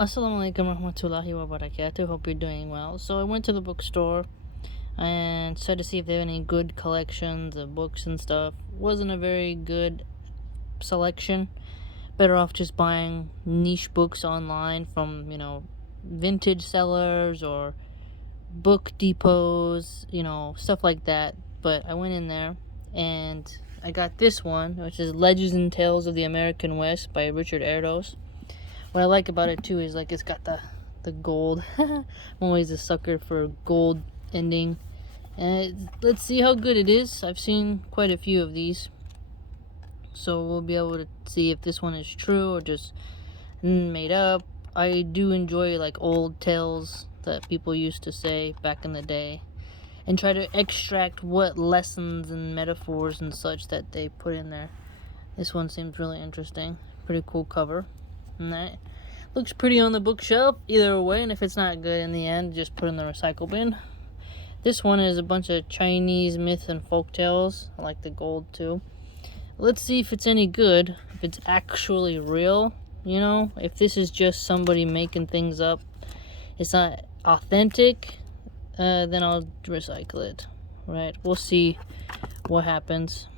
Assalamualaikum warahmatullahi wabarakatuh. Hope you're doing well. So I went to the bookstore and tried to see if they have any good collections of books and stuff. Wasn't a very good selection. Better off just buying niche books online from, vintage sellers or book depots, stuff like that. But I went in there and I got this one, which is Legends and Tales of the American West by Richard Erdos. What I like about it too is like it's got the gold. I'm always a sucker for gold ending. And let's see how good it is. I've seen quite a few of these, so we'll be able to see if this one is true or just made up. I do enjoy like old tales that people used to say back in the day and try to extract what lessons and metaphors and such that they put in there. This one seems really interesting. Pretty cool cover. And that looks pretty on the bookshelf either way, and if it's not good in the end, just put it in the recycle bin. This one is a bunch of Chinese myth and folk tales. I like the gold too. Let's see if it's any good, if it's actually real, if this is just somebody making things up, it's not authentic, then I'll recycle it, right? We'll see what happens.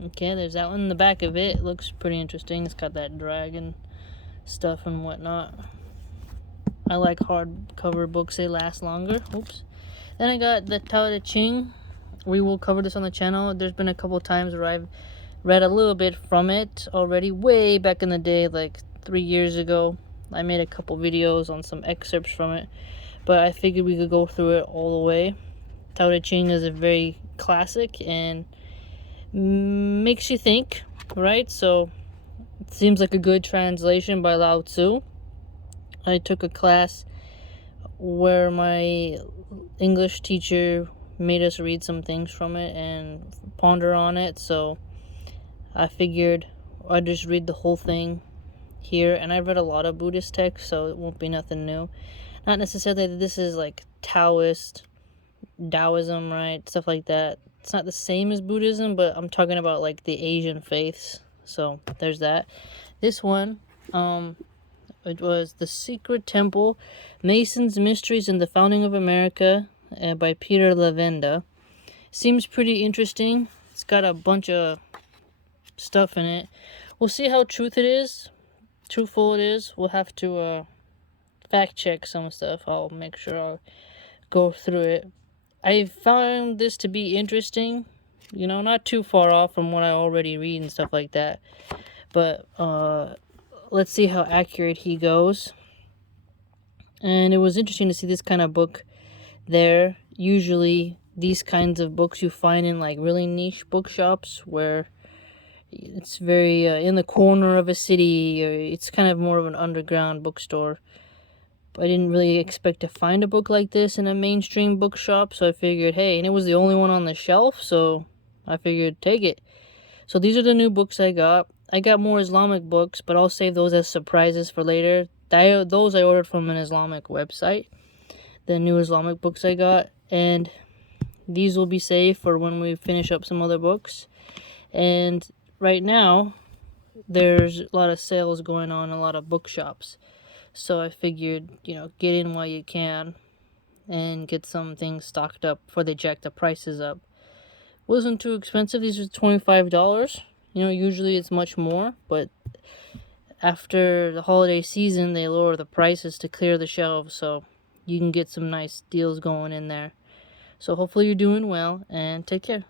Okay, there's that one. In the back of it looks pretty interesting. It's got that dragon stuff and whatnot. I like hardcover books, they last longer. Oops. Then I got the Tao Te Ching. We will cover this on the channel. There's been a couple times where I've read a little bit from it already, way back in the day, like 3 years ago. I made a couple videos on some excerpts from it, but I figured we could go through it all the way. Tao Te Ching is a very classic and makes you think, right? So it seems like a good translation by Lao Tzu. I took a class where my English teacher made us read some things from it and ponder on it, so I figured I'd just read the whole thing here. And I've read a lot of Buddhist texts, so it won't be nothing new. Not necessarily that this is like Taoism, right? Stuff like that. It's not the same as Buddhism, but I'm talking about like the Asian faiths. So there's that. This one, it was The Secret Temple, Mason's Mysteries in the Founding of America by Peter Levenda. Seems pretty interesting. It's got a bunch of stuff in it. We'll see how truthful it is. We'll have to fact check some stuff. I'll make sure I'll go through it. I found this to be interesting, not too far off from what I already read and stuff like that. But let's see how accurate he goes. And it was interesting to see this kind of book there. Usually these kinds of books you find in like really niche bookshops where it's very in the corner of a city, or it's kind of more of an underground bookstore. But I didn't really expect to find a book like this in a mainstream bookshop, so I figured, hey, and it was the only one on the shelf, so I figured take it. So these are the new books I got. I got more Islamic books, but I'll save those as surprises for later. Those I ordered from an Islamic website, the new Islamic books I got, and these will be saved for when we finish up some other books. And right now, there's a lot of sales going on in a lot of bookshops. So I figured, get in while you can and get some things stocked up before they jack the prices up. Wasn't too expensive. These are $25. Usually it's much more, but after the holiday season, they lower the prices to clear the shelves, so you can get some nice deals going in there. So hopefully you're doing well, and take care.